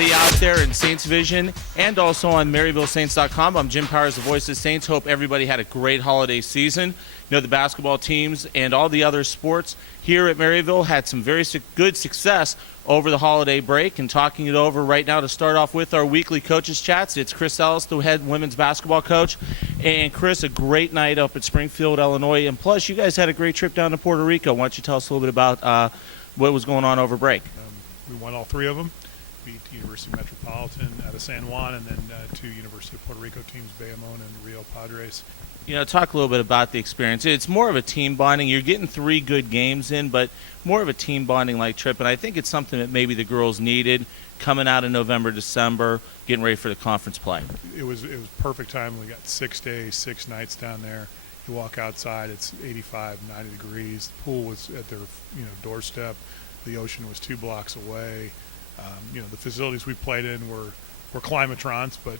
everybody out there in Saints Vision and also on MaryvilleSaints.com. I'm Jim Powers, the voice of Saints. Hope everybody had a great holiday season. You know, the basketball teams and all the other sports here at Maryville had some very good success over the holiday break. And talking it over right now to start off with our weekly coaches chats, it's Chris Ellis, the head women's basketball coach. And Chris, a great night up at Springfield, Illinois. And plus, you guys had a great trip down to Puerto Rico. Why don't you tell us a little bit about what was going on over break? We won all three of them. Beat University Metropolitan out of San Juan, and then two University of Puerto Rico teams, Bayamon and Rio Padres. You know, talk a little bit about the experience. It's more of a team bonding. You're getting 3 good games in, but more of a team bonding like trip. And I think it's something that maybe the girls needed coming out in November, December, getting ready for the conference play. It was perfect time. We got 6 days, 6 nights down there. You walk outside, it's 85, 90 degrees. The pool was at their doorstep. The ocean was 2 blocks away. The facilities we played in were climatrons, but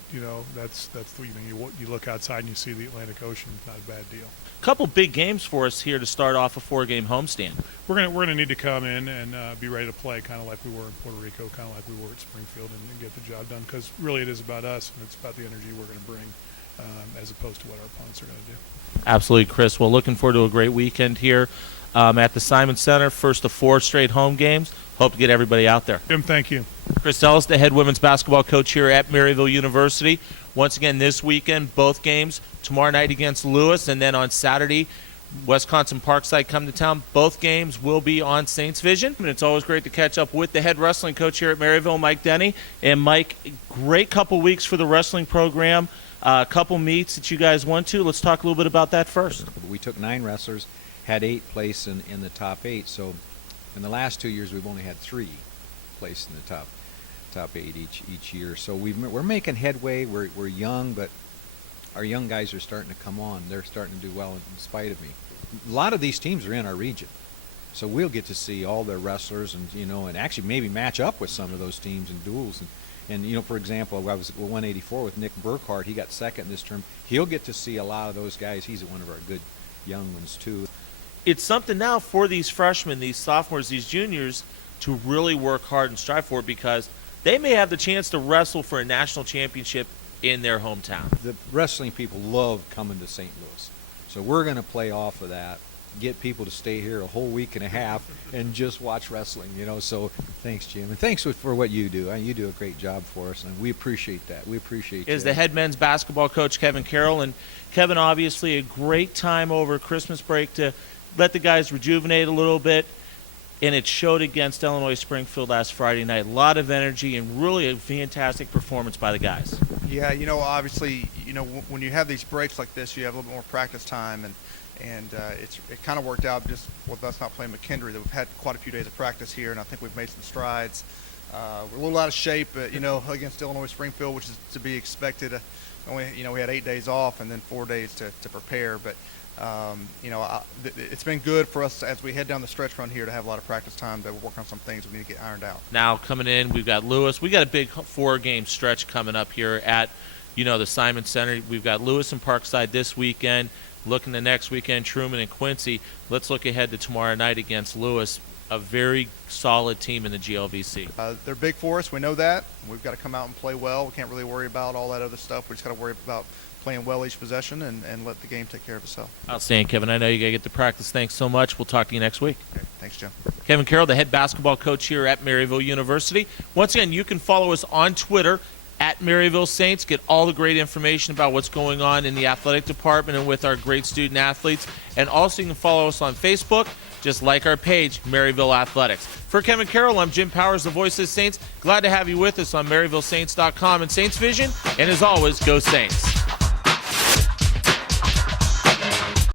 that's you look outside and you see the Atlantic Ocean. Not a bad deal. Couple big games for us here to start off a 4-game homestand. We're gonna need to come in and be ready to play, kind of like we were in Puerto Rico, kind of like we were at Springfield, and get the job done. Because really, it is about us, and it's about the energy we're going to bring, as opposed to what our opponents are going to do. Absolutely, Chris. Well, looking forward to a great weekend here at the Simon Center. First of 4 straight home games. Hope to get everybody out there. Jim, thank you. Chris Ellis, the head women's basketball coach here at Maryville University. Once again, this weekend, both games. Tomorrow night against Lewis, and then on Saturday, Wisconsin Parkside come to town. Both games will be on Saints Vision. And it's always great to catch up with the head wrestling coach here at Maryville, Mike Denney. And Mike, great couple weeks for the wrestling program. A couple meets that you guys went to. Let's talk a little bit about that first. We took 9 wrestlers, had 8 place in the top 8. So in the last 2 years, we've only had 3 place in the top 8 each year. So we're making headway. We're young, but our young guys are starting to come on. They're starting to do well in spite of me. A lot of these teams are in our region, so we'll get to see all their wrestlers and actually maybe match up with some of those teams in duels. And for example, I was at 184 with Nick Burkhart. He got second this term. He'll get to see a lot of those guys. He's one of our good young ones too. It's something now for these freshmen, these sophomores, these juniors to really work hard and strive for, because they may have the chance to wrestle for a national championship in their hometown. The wrestling people love coming to St. Louis, so we're going to play off of that, get people to stay here a whole week and a half and just watch wrestling. So thanks, Jim, and thanks for what you do. You do a great job for us, and we appreciate that. We appreciate you. Is the head men's basketball coach, Kevin Carroll. And Kevin, obviously a great time over Christmas break to let the guys rejuvenate a little bit. And it showed against Illinois Springfield last Friday night. A lot of energy and really a fantastic performance by the guys. Yeah, obviously, when you have these breaks like this, you have a little bit more practice time, and it kind of worked out just with us not playing McKendree. That we've had quite a few days of practice here, and I think we've made some strides. We're a little out of shape, against Illinois Springfield, which is to be expected. We had 8 days off and then 4 days to prepare, but. It's been good for us as we head down the stretch run here to have a lot of practice time to work on some things we need to get ironed out. Now coming in, we've got Lewis. We got a big 4-game stretch coming up here at, the Simon Center. We've got Lewis and Parkside this weekend. Looking the next weekend, Truman and Quincy. Let's look ahead to tomorrow night against Lewis, a very solid team in the GLVC. They're big for us. We know that. We've got to come out and play well. We can't really worry about all that other stuff. We just got to worry about playing well each possession and let the game take care of itself. Outstanding, Kevin. I know you got to get to practice. Thanks so much. We'll talk to you next week. Okay. Thanks, Jim. Kevin Carroll, the head basketball coach here at Maryville University. Once again, you can follow us on Twitter at Maryville Saints. Get all the great information about what's going on in the athletic department and with our great student athletes. And also you can follow us on Facebook. Just like our page, Maryville Athletics. For Kevin Carroll, I'm Jim Powers, the voice of the Saints. Glad to have you with us on MaryvilleSaints.com and Saints Vision. And as always, go Saints.